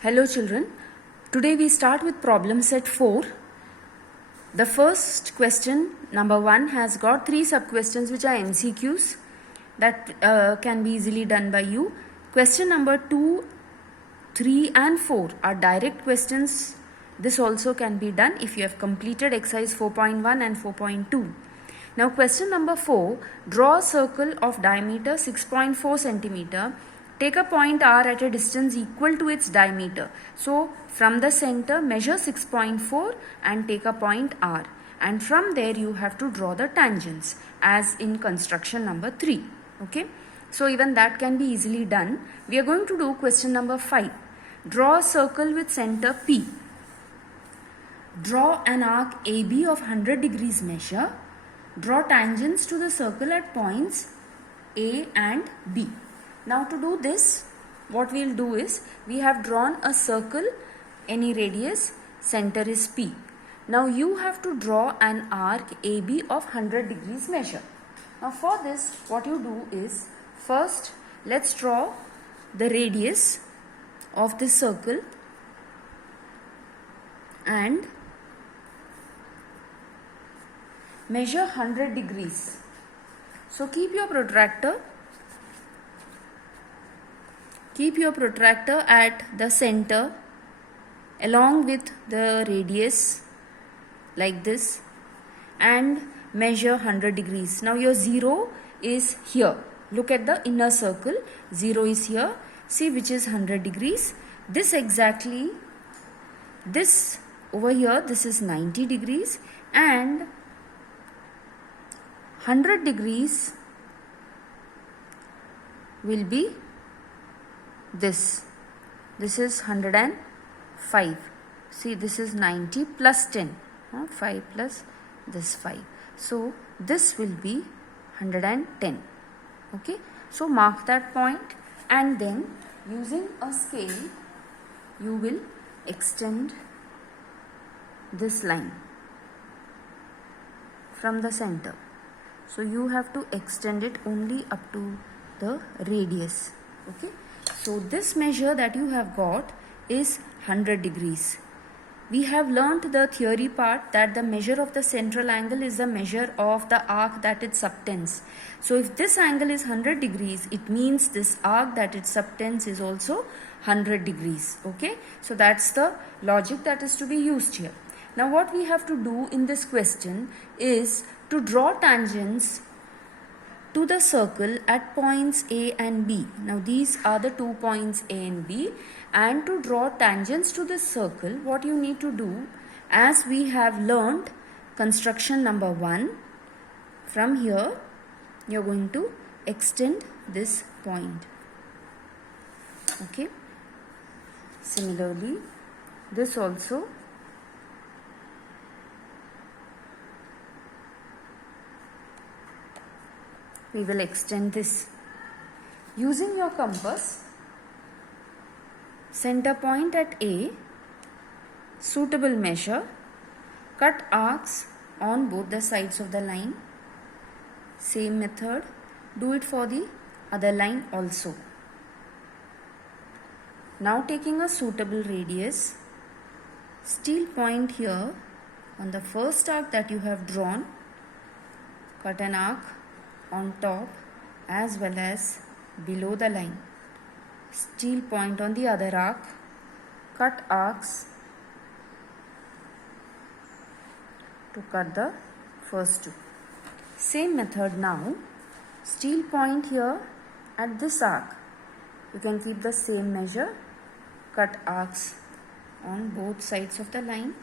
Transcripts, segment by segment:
Hello children, today we start with problem set 4. The first question, number 1, has got 3 sub-questions which are MCQs that can be easily done by you. Question number 2, 3 and 4 are direct questions. This also can be done if you have completed exercise 4.1 and 4.2. Now question number 4, draw a circle of diameter 6.4 centimeter. Take a point R at a distance equal to its diameter. So from the center measure 6.4 and take a point R. And from there you have to draw the tangents as in construction number 3. Okay. So even that can be easily done. We are going to do question number 5. Draw a circle with center P. Draw an arc AB of 100 degrees measure. Draw tangents to the circle at points A and B. Now to do this, what we will do is, we have drawn a circle, any radius, center is P. Now you have to draw an arc AB of 100 degrees measure. Now for this, what you do is, first let's draw the radius of this circle and measure 100 degrees. So keep your protractor at the center along with the radius like this and measure 100 degrees. Now your 0 is here. Look at the inner circle. 0 is here. See which is 100 degrees. This exactly, this over here, this is 90 degrees and 100 degrees will be this is 105. See, this is 90 plus 10, 5 plus this 5. So this will be 110. Okay, so mark that point and then using a scale you will extend this line from the center. So you have to extend it only up to the radius. Okay. So this measure that you have got is 100 degrees. We have learnt the theory part that the measure of the central angle is the measure of the arc that it subtends. So if this angle is 100 degrees, it means this arc that it subtends is also 100 degrees. Okay. So that's the logic that is to be used here. Now what we have to do in this question is to draw tangents to the circle at points A and B. Now these are the 2 points A and B, and to draw tangents to this circle, what you need to do, as we have learned construction number 1, from here you are going to extend this point. Okay. Similarly, this also we will extend this. Using your compass, center point at A, suitable measure, cut arcs on both the sides of the line. Same method, do it for the other line also. Now taking a suitable radius, steel point here on the first arc that you have drawn, cut an arc on top as well as below the line. Steel point on the other arc, cut arcs to cut the first 2. Same method now, steel point here at this arc. You can keep the same measure, cut arcs on both sides of the line.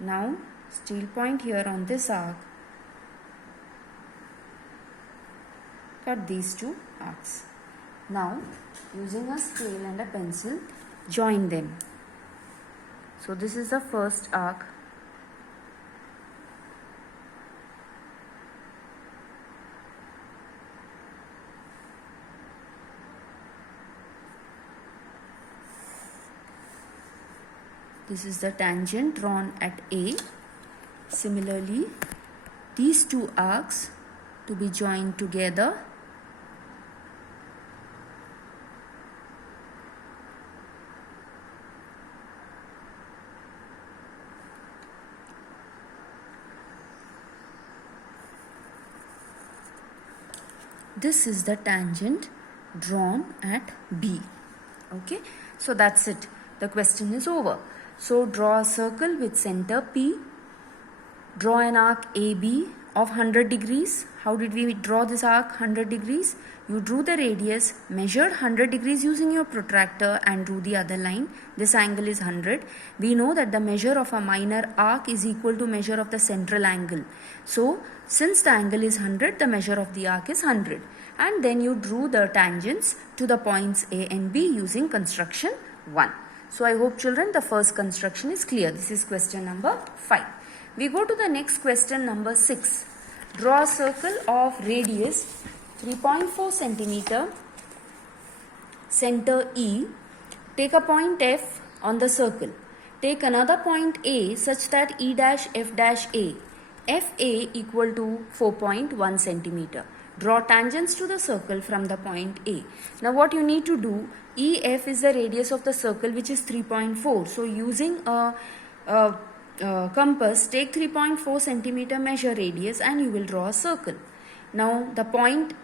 Now steel point here on this arc, cut these 2 arcs. Now using a scale and a pencil, join them. So this is the first arc. This is the tangent drawn at A. Similarly, these 2 arcs to be joined together. this is the tangent drawn at B. Okay, so that's it. The question is over. So draw a circle with center P. Draw an arc AB of 100 degrees. How did we draw this arc 100 degrees? You drew the radius, measured 100 degrees using your protractor and drew the other line. This angle is 100. We know that the measure of a minor arc is equal to measure of the central angle. So since the angle is 100, the measure of the arc is 100. And then you drew the tangents to the points A and B using construction 1. So I hope children the first construction is clear. This is question number 5. We go to the next question number 6. Draw a circle of radius 3.4 centimeter, center E. Take a point F on the circle. Take another point A such that E dash F dash A. FA equal to 4.1 centimeter. Draw tangents to the circle from the point A. Now what you need to do, EF is the radius of the circle which is 3.4. So using a compass, take 3.4 centimeter measure radius and you will draw a circle. Now the point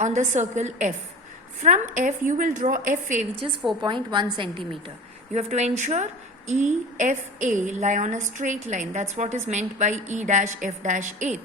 on the circle F. From F you will draw FA which is 4.1 centimeter. You have to ensure EFA lie on a straight line. That's what is meant by E dash F dash A.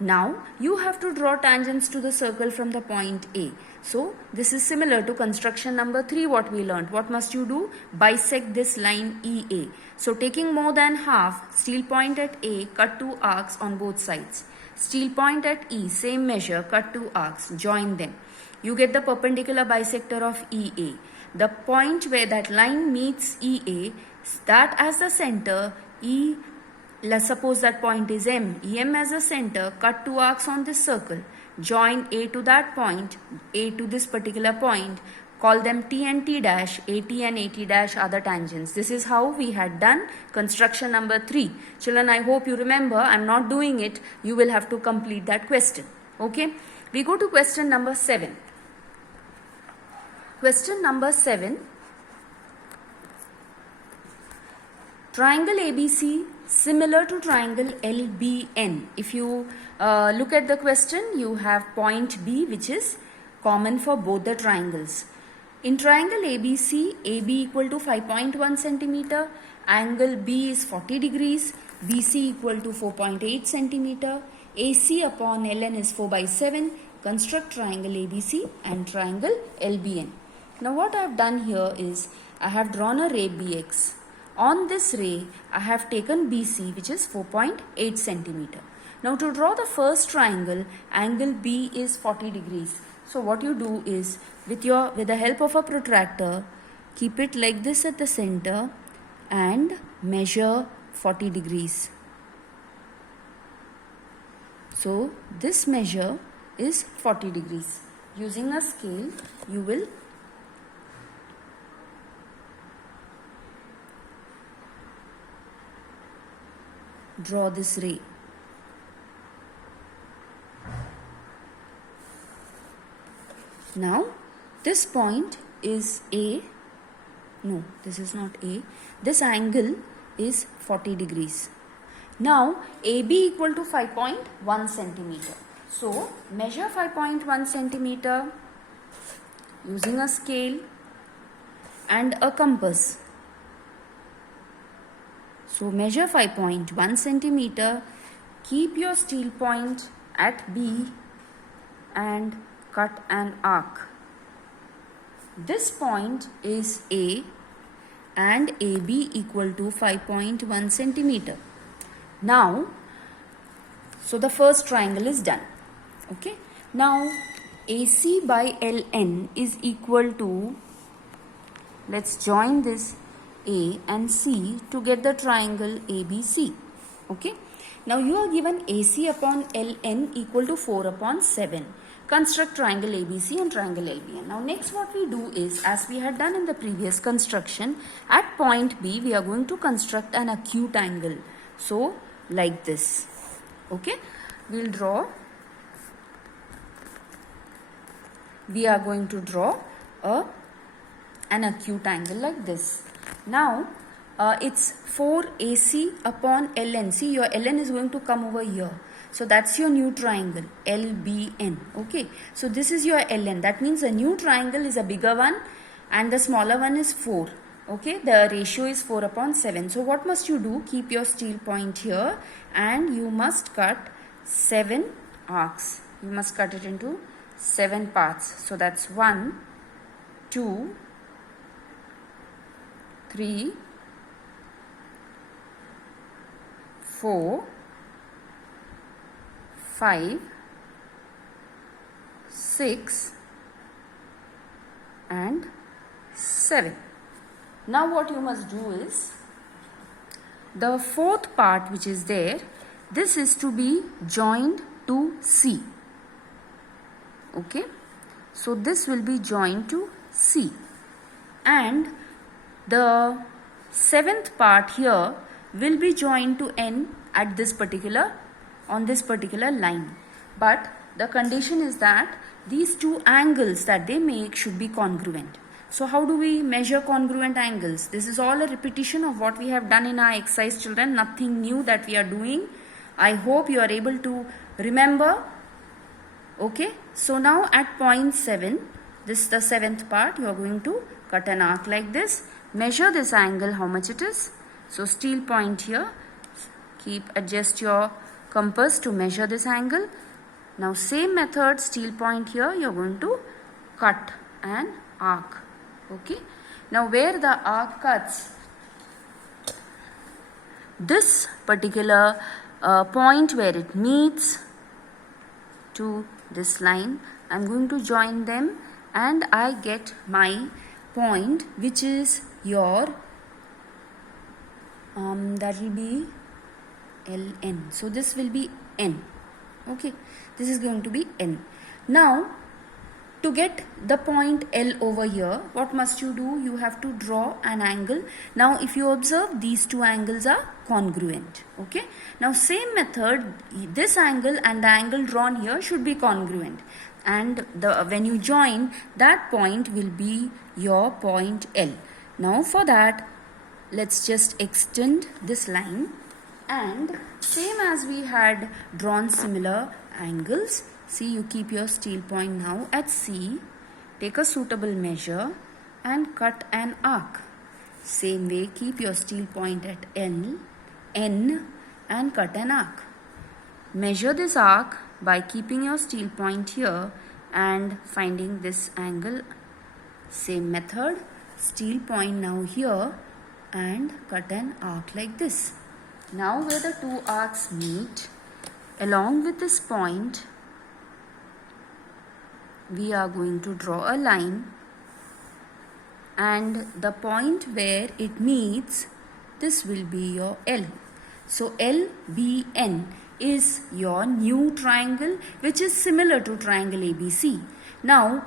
Now you have to draw tangents to the circle from the point A. So this is similar to construction number 3 what we learnt. What must you do? Bisect this line EA. So taking more than half, steel point at A, cut 2 arcs on both sides. Steel point at E, same measure, cut 2 arcs, join them. You get the perpendicular bisector of EA. The point where that line meets EA, that as the center, let's suppose that point is M. EM as a center, cut 2 arcs on this circle. Join A to that point, A to this particular point. Call them T and T dash, AT and AT dash are the tangents. This is how we had done construction number 3. Children, I hope you remember. I'm not doing it. You will have to complete that question. Okay. We go to question number 7. Question number 7. Triangle ABC similar to triangle LBN. If you look at the question, you have point B which is common for both the triangles. In triangle ABC, AB equal to 5.1 centimeter, angle B is 40 degrees, BC equal to 4.8 centimeter, AC upon LN is 4/7. Construct triangle ABC and triangle LBN. Now what I have done here is I have drawn a ray BX. On this ray, I have taken BC which is 4.8 centimeter. Now to draw the first triangle, angle B is 40 degrees. So what you do is with the help of a protractor, keep it like this at the center and measure 40 degrees. So this measure is 40 degrees. Using a scale, you will draw this ray. Now this point is A. No, this is not A. This angle is 40 degrees. Now AB equal to 5.1 centimeter. So measure 5.1 centimeter using a scale and a compass. So measure 5.1 centimeter, keep your steel point at B and cut an arc. This point is A and AB equal to 5.1 centimeter. Now, so the first triangle is done. Okay. Now AC by LN is equal to, let's join this A and C to get the triangle ABC. Okay. Now you are given AC upon LN equal to 4/7. Construct triangle ABC and triangle LBN. Now next what we do is, as we had done in the previous construction, at point B we are going to construct an acute angle. So like this. Okay. We are going to draw an acute angle like this. Now it's 4AC upon LN. See, your LN is going to come over here. So that's your new triangle, LBN. Okay, so this is your LN. That means the new triangle is a bigger one and the smaller one is 4. Okay, the ratio is 4/7. So what must you do? Keep your steel point here and you must cut 7 arcs. You must cut it into 7 parts. So that's 1, 2, 3, 4, 5, 6 and 7. Now what you must do is, the fourth part which is there, this is to be joined to C. Okay, so this will be joined to C, and the 7th part here will be joined to N at this particular, on this particular line. But the condition is that these two angles that they make should be congruent. So how do we measure congruent angles? This is all a repetition of what we have done in our exercise, children. Nothing new that we are doing. I hope you are able to remember. Okay, so now at point 7, this is the 7th part, you are going to cut an arc like this. Measure this angle, how much it is. So steel point here, adjust your compass to measure this angle. Now same method, steel point here, you are going to cut an arc. Okay, now where the arc cuts, this particular point where it meets to this line, I am going to join them and I get my point, which is your that will be LN. So this will be N. Okay, this is going to be N. Now to get the point L over here, what must you do? You have to draw an angle. Now if you observe, these two angles are congruent. Okay, now same method, this angle and the angle drawn here should be congruent, and when you join, that point will be your point L. Now for that, let's just extend this line, and same as we had drawn similar angles, see, you keep your steel point now at C, take a suitable measure and cut an arc. Same way, keep your steel point at N and cut an arc. Measure this arc by keeping your steel point here and finding this angle. Same method, steel point now here and cut an arc like this. Now where the two arcs meet, along with this point, we are going to draw a line, and the point where it meets, this will be your L. So LBN is your new triangle, which is similar to triangle ABC. Now,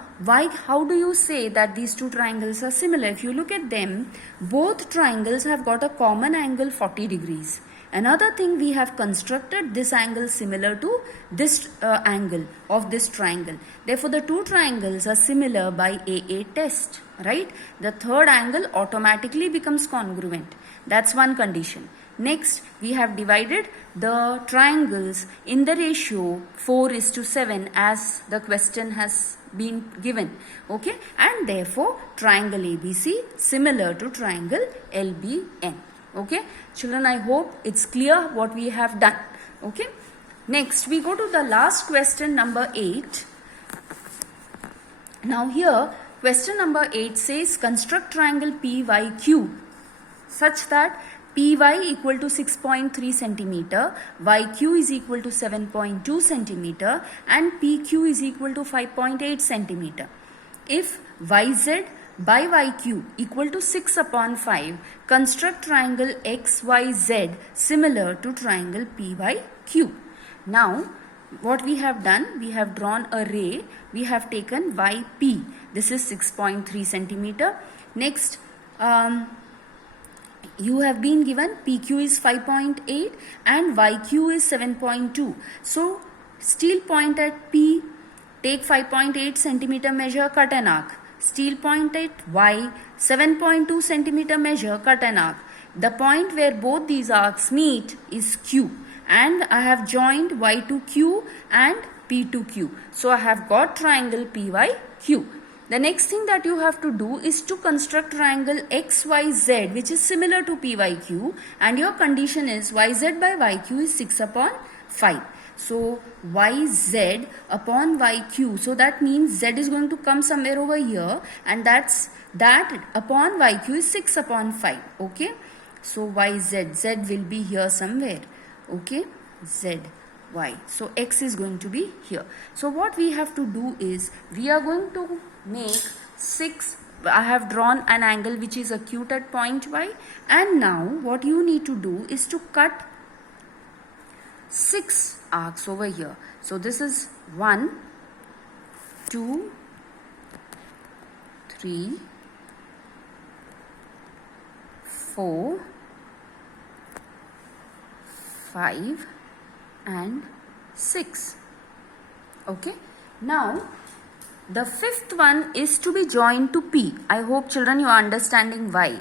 how do you say that these two triangles are similar? If you look at them, both triangles have got a common angle 40 degrees. Another thing, we have constructed this angle similar to this angle of this triangle. Therefore, the two triangles are similar by AA test, right? The third angle automatically becomes congruent. That's one condition. Next, we have divided the triangles in the ratio 4:7 as the question has been given. Okay, and therefore, triangle ABC similar to triangle LBN. Okay, children, I hope it's clear what we have done. Okay, next we go to the last question, number 8. Now here, question number 8 says, construct triangle PYQ such that PY equal to 6.3 centimeter, YQ is equal to 7.2 centimeter, and PQ is equal to 5.8 centimeter. If YZ by YQ equal to 6/5, construct triangle XYZ similar to triangle PYQ. Now, what we have done, we have drawn a ray, we have taken YP, this is 6.3 centimeter. Next, you have been given PQ is 5.8 and YQ is 7.2. So, steel point at P, take 5.8 centimeter measure, cut an arc. Steel point at Y, 7.2 centimeter measure, cut an arc. The point where both these arcs meet is Q. and I have joined Y to Q and P to Q. So I have got triangle PYQ. The next thing that you have to do is to construct triangle XYZ, which is similar to PYQ, and your condition is YZ by YQ is 6 upon 5. So YZ upon YQ, so that means Z is going to come somewhere over here, and that upon YQ is 6 upon 5. Okay, so YZ, Z will be here somewhere. Okay, Z, Y. So X is going to be here. So what we have to do is we are going to make 6. I have drawn an angle which is acute at point Y, and now what you need to do is to cut 6 arcs over here. So this is 1, 2, 3, 4, 5 and 6. Okay, now the fifth one is to be joined to P. I hope children you are understanding why.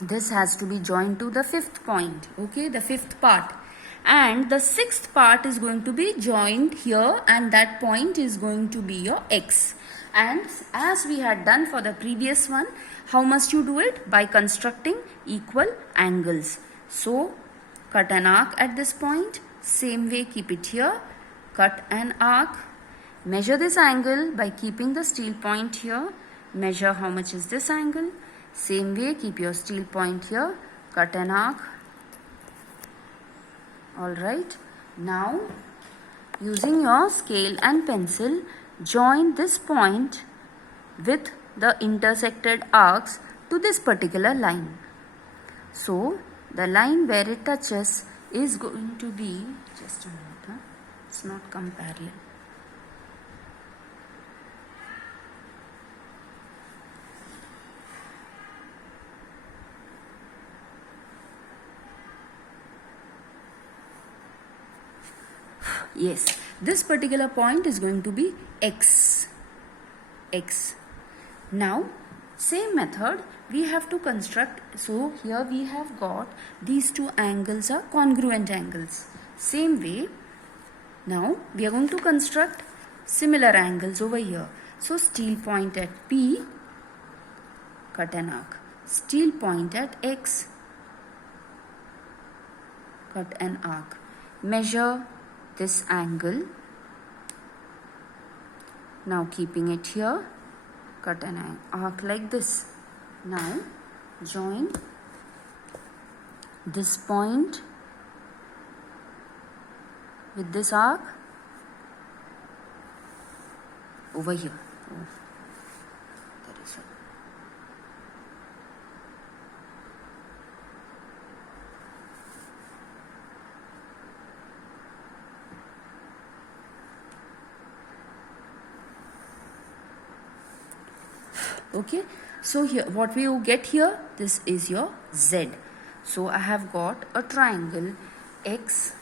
This has to be joined to the fifth point, okay, the fifth part. And the sixth part is going to be joined here, and that point is going to be your X. And as we had done for the previous one, how must you do it? By constructing equal angles. So cut an arc at this point, same way keep it here, cut an arc, measure this angle by keeping the steel point here, measure how much is this angle, same way keep your steel point here, cut an arc. Alright, now using your scale and pencil, join this point with the intersected arcs to this particular line. So the line where it touches is going to be, just a minute, it's not come parallel. Yes, this particular point is going to be X. X. Now, same method we have to construct. So here we have got these two angles are congruent angles. Same way, now we are going to construct similar angles over here. So steel point at P, cut an arc. Steel point at X, cut an arc. Measure this angle. Now keeping it here, cut an arc like this. Now join this point with this arc over here. Oh, that is it. Okay, so here what we will get here, this is your Z. So I have got a triangle X.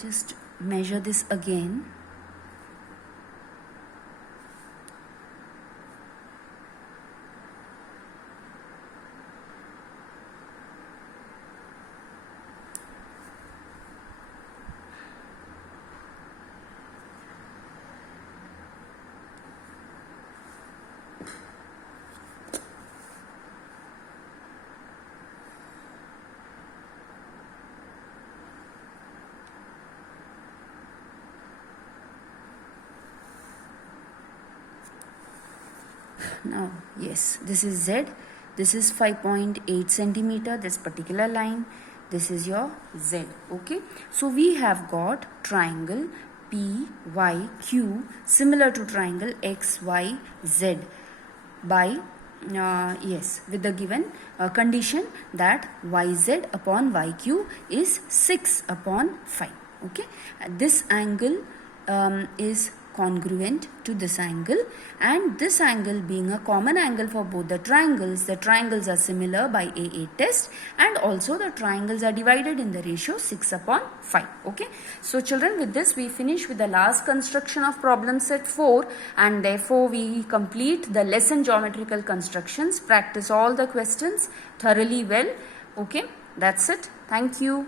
Just measure this again. Now, yes, this is Z. This is 5.8 centimeter, this particular line. This is your Z. Okay. So, we have got triangle PYQ similar to triangle XYZ by yes, with the given condition that YZ upon YQ is 6 upon 5. Okay. This angle is congruent to this angle, and this angle being a common angle for both the triangles are similar by AA test, and also the triangles are divided in the ratio 6/5. Okay, so children, with this we finish with the last construction of problem set 4, and therefore we complete the lesson geometrical constructions. Practice all the questions thoroughly well. Okay, that's it. Thank you.